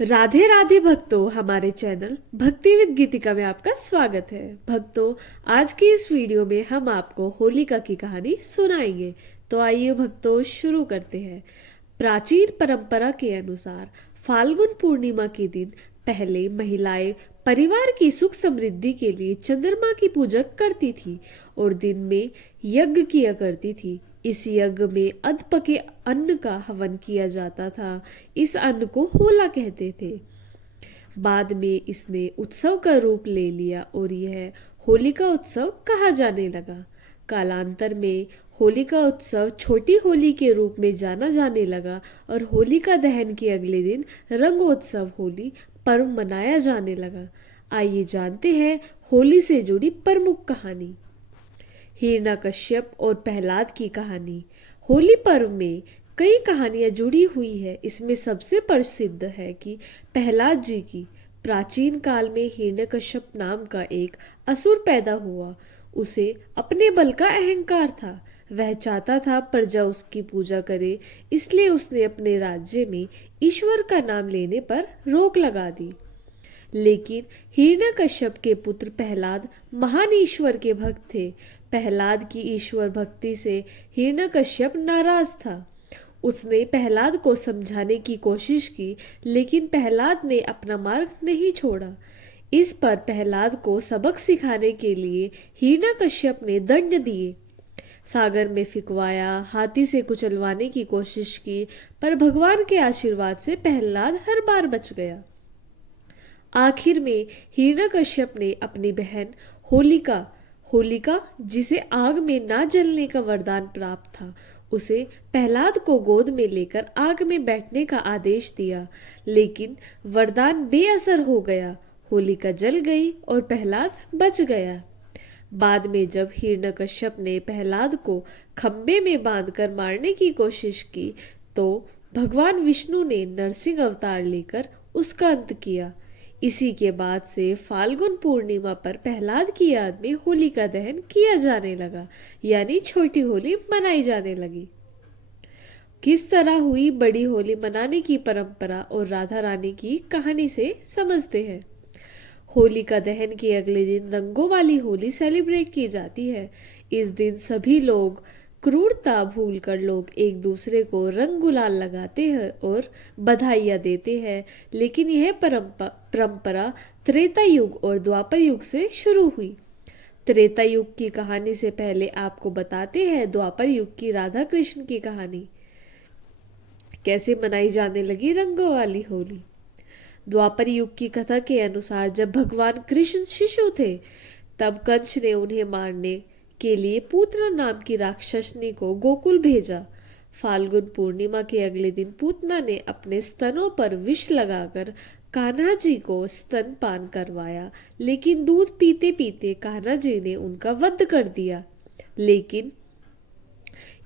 राधे राधे भक्तों, हमारे चैनल भक्ति विद गीतिका में आपका स्वागत है। भक्तों, आज की इस वीडियो में हम आपको होलिका की कहानी सुनाएंगे। तो आइए भक्तों, शुरू करते हैं। प्राचीन परंपरा के अनुसार फाल्गुन पूर्णिमा के दिन पहले महिलाएं परिवार की सुख समृद्धि के लिए चंद्रमा की पूजा करती थी और दिन में यज्ञ किया करती थी। इस यज्ञ में अध पके अन्न का हवन किया जाता था। इस अन्न को होला कहते थे। बाद में इसने उत्सव का रूप ले लिया और यह होलिका उत्सव कहा जाने लगा। कालांतर में होलिका उत्सव छोटी होली के रूप में जाना जाने लगा और होलिका दहन के अगले दिन रंगोत्सव होली पर्व मनाया जाने लगा। आइए जानते हैं होली से जुड़ी प्रमुख कहानी। हिरण्यकश्यप और प्रहलाद की कहानी। होली पर्व में कई कहानियां जुड़ी हुई है। इसमें सबसे प्रसिद्ध है कि प्रहलाद जी की। प्राचीन काल में हिरण्यकश्यप नाम का एक असुर पैदा हुआ। उसे अपने बल का अहंकार था। वह चाहता था प्रजा उसकी पूजा करे, इसलिए उसने अपने राज्य में ईश्वर का नाम लेने पर रोक लगा दी। लेकिन हिरण्यकश्यप के पुत्र प्रहलाद महान ईश्वर के भक्त थे। प्रहलाद की ईश्वर भक्ति से हिरण्यकश्यप नाराज था। उसने प्रहलाद को समझाने की कोशिश की, लेकिन प्रहलाद ने अपना मार्ग नहीं छोड़ा। इस पर प्रहलाद को सबक सिखाने के लिए हिरण्यकश्यप ने दंड दिए, सागर में फिकवाया, हाथी से कुचलवाने की कोशिश की, पर भगवान के आशीर्वाद से प्रहलाद हर बार बच गया। आखिर में हिरण्यकश्यप ने अपनी बहन होलिका जिसे आग में ना जलने का वरदान प्राप्त था, उसे प्रहलाद को गोद में लेकर आग में बैठने का आदेश दिया, लेकिन वरदान बेअसर हो गया। होलिका जल गई और प्रहलाद बच गया। बाद में जब हिरण्यकश्यप ने प्रहलाद को खंबे में बांधकर मारने की कोशिश की, तो भगवान विष्णु ने नरसिंह अवतार लेकर उसका अंत किया। इसी के बाद से फाल्गुन पूर्णिमा पर प्रहलाद की याद में होलिका दहन किया जाने लगा, यानी छोटी होली मनाई जाने लगी। किस तरह हुई बड़ी होली मनाने की परंपरा और राधा रानी की कहानी से समझते हैं। होलिका दहन के अगले दिन रंगों वाली होली सेलिब्रेट की जाती है। इस दिन सभी लोग क्रूरता भूलकर लोग एक दूसरे को रंग गुलाल लगाते हैं और बधाइयाँ देते हैं। लेकिन यह परंपरा त्रेता युग और द्वापर युग से शुरू हुई। त्रेता युग की कहानी से पहले आपको बताते हैं द्वापर युग की राधा कृष्ण की कहानी, कैसे मनाई जाने लगी रंगों वाली होली। द्वापर युग की कथा के अनुसार जब भगवान कृष्ण शिशु थे, तब कंस ने उन्हें मारने के लिए पूतना नाम की राक्षसनी को गोकुल भेजा। फाल्गुन पूर्णिमा के अगले दिन पूतना ने अपने स्तनों पर विष लगाकर कान्हा जी को स्तनपान करवाया, लेकिन दूध पीते पीते कान्हा जी ने उनका वध कर दिया। लेकिन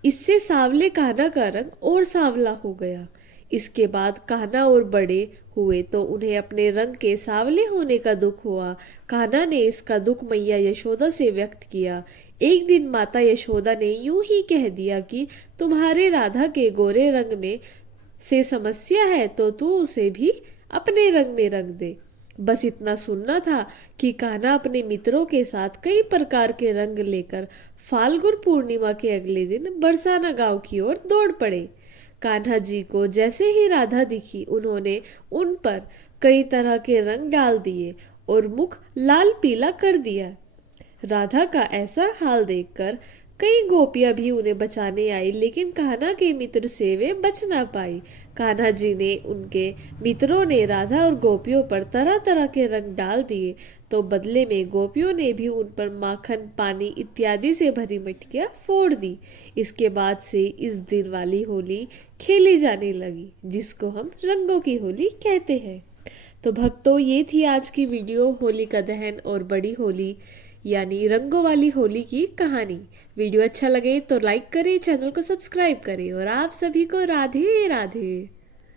इससे सांवले कान्हा का रंग और सांवला हो गया। इसके बाद कान्हा और बड़े हुए तो उन्हें अपने रंग के सांवले होने का दुख हुआ। कान्हा ने इसका दुख मैया यशोदा से व्यक्त किया। एक दिन माता यशोदा ने यूं ही कह दिया कि तुम्हारे राधा के गोरे रंग में से समस्या है, तो तू उसे भी अपने रंग में रंग दे। बस इतना सुनना था कि कान्हा अपने मित्रों के साथ कई प्रकार के रंग लेकर फाल्गुन पूर्णिमा के अगले दिन बरसाना गांव की ओर दौड़ पड़े। कान्हा जी को जैसे ही राधा दिखी, उन्होंने उन पर कई तरह के रंग डाल दिए और मुख लाल पीला कर दिया। राधा का ऐसा हाल देखकर कई गोपियां भी उन्हें बचाने आई, लेकिन कान्हा के मित्र से वे बच ना पाई। कान्हा जी ने उनके मित्रों ने राधा और गोपियों पर तरह तरह के रंग डाल दिए, तो बदले में गोपियों ने भी उन पर माखन, पानी इत्यादि से भरी मटकियां फोड़ दी। इसके बाद से इस दिन वाली होली खेली जाने लगी, जिसको हम रंगों की होली कहते हैं। तो भक्तों, ये थी आज की वीडियो होलिका दहन और बड़ी होली यानी रंगों वाली होली की कहानी। वीडियो अच्छा लगे तो लाइक करें, चैनल को सब्सक्राइब करें और आप सभी को राधे राधे।